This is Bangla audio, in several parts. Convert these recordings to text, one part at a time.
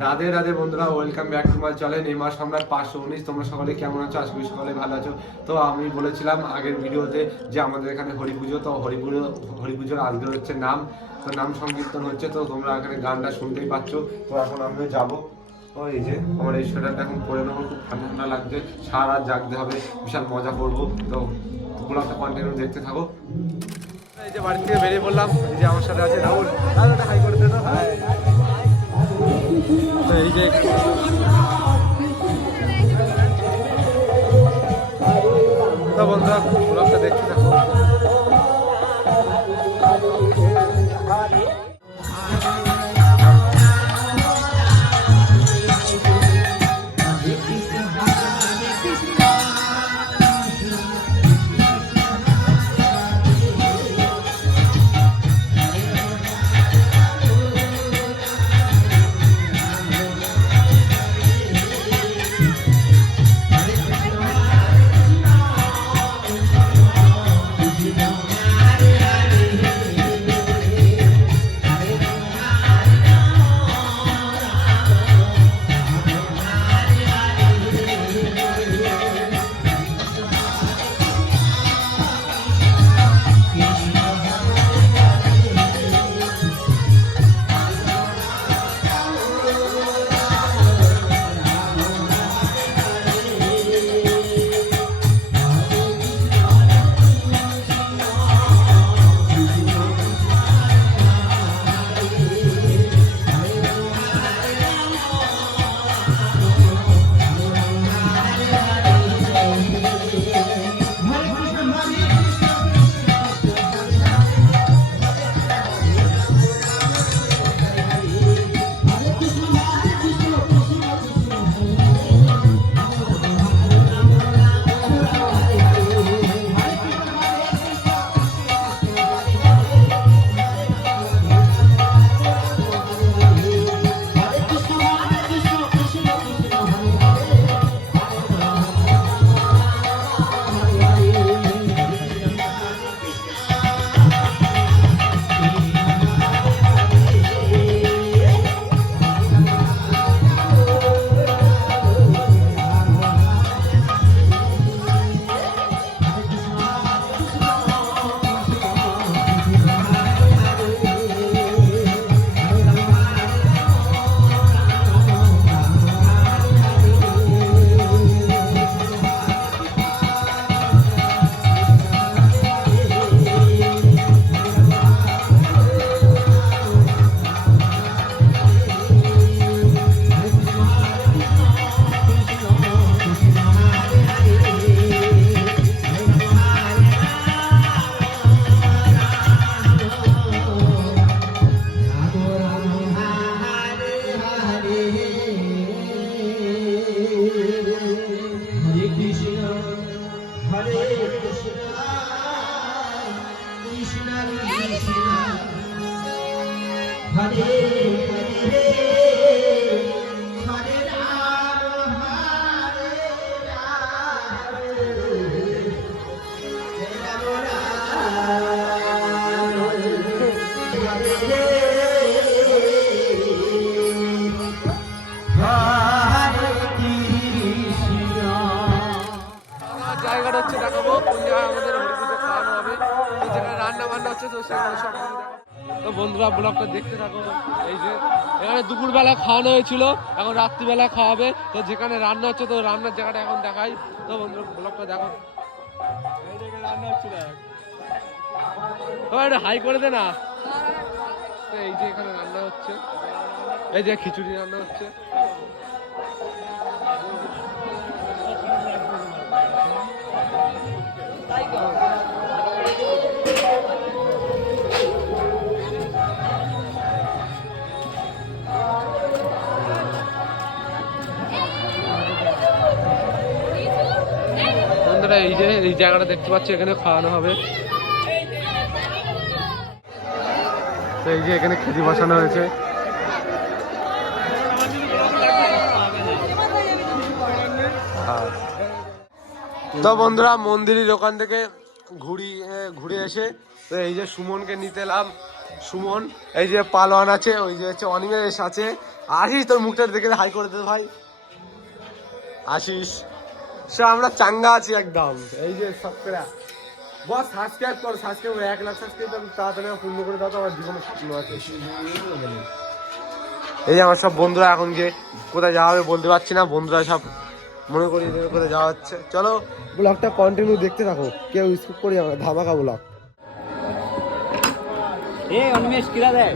রাধে রাধে বন্ধুরা, welcome back to my channel Neymar সম্রাট 519। তোমরা সকলে কেমন আছো? আশা করি সকলে ভালো আছো। তো আমি বলেছিলাম আগের ভিডিওতে যে আমাদের এখানে হরি পুজো, তো হরি পুজোর আজকে হচ্ছে নাম, তো নাম সংকীর্তন হচ্ছে। তো তোমরা এখানে গানটা শুনতেই পাচ্ছ। তো এখন আমিও যাবো। তো এই যে আমার এই সোয়েটারটা এখন পরে নেবো, খুব ঠান্ডা ঠান্ডা লাগছে, সারা রাত জাগতে হবে, বিশাল মজা করবো। তো ব্লগটা কন্টিনিউ দেখতে থাকো। এই যে বাড়ি থেকে বেরিয়ে পড়লাম, এই যে আমার সাথে আছে রাহুল। রাহুলটা হাই করে দে তো। তো এই যে তো বন্ধুরা ব্লগটা দেখতে থাকো। জায়গাটা হচ্ছে দেখাবো কোন জায়গায় আমাদের হরি পুজো খাওয়ানো হবে, তো যেখানে রান্না বান্না হচ্ছে, তো সেখানে সব কিছু দেখাবো। তো বন্ধুরা ব্লগটা দেখতে থাকো। এই যে এখানে দুপুরবেলা খাওয়ানো হয়েছিল, এখন রাত্রিবেলা খাওয়াবে, তো যেখানে রান্না হচ্ছে তো রান্নার জায়গাটা এখন দেখাই। তো বন্ধুরা ব্লগটা দেখো। রান্না হচ্ছিল, হাই করে দে না। তো এই যে এখানে রান্না হচ্ছে, এই যে খিচুড়ি রান্না হচ্ছে। বন্ধুরা এই যে এই জায়গাটা দেখতে পাচ্ছি, এখানে খাওয়ানো হবে। তো এই যে এখানে খেতে বসানো হয়েছে। তো বন্ধুরা মন্দিরের ওখান থেকে ঘুরে এসে তো এই যে সুমনকে নিতে এলাম। সুমন, এই যে পালোয়ান আছে, ওই যে হচ্ছে অনিমেষ আছে। আশিস তোর মুখটা দেখে হাই করে দে ভাই। আশিস সব আমরা চাঙ্গা আছি একদম। এই যে সব করে বস সাবস্ক্রাইব কর, সাবস্ক্রাইব 1 লাখ সাবস্ক্রাইব তাড়াতাড়ি পূর্ণ করে দাও তো, আমার জীবনে স্বপ্ন আছে। এই যে আমার সব বন্ধুরা এখন গিয়ে কোথায় যাওয়া হবে বলতে পারছি না, বন্ধুরা সব মনে করি কোথায় যাওয়া হচ্ছে। চলো ব্লগটা কন্টিনিউ দেখতে থাকো, কেউ স্কিপ করি আমরা, ধামাকা ব্লগ। অনিমেষ কিরা দেয়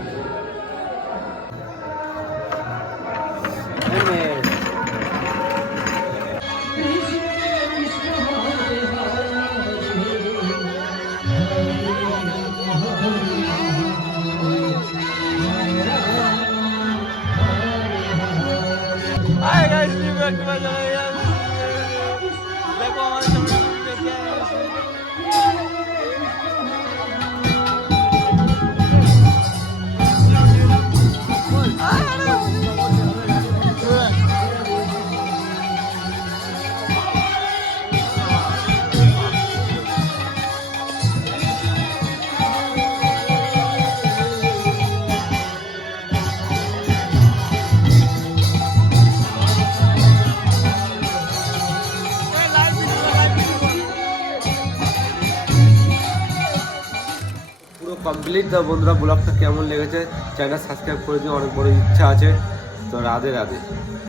Hi guys, welcome back to my channel. देखो हमारे सामने क्या है। পুরো কমপ্লিট। তো বন্ধুরা ব্লগটা কেমন লেগেছে চ্যানেলটা সাবস্ক্রাইব করে দিও, অনেক বড় ইচ্ছা আছে। তো রাধে রাধে।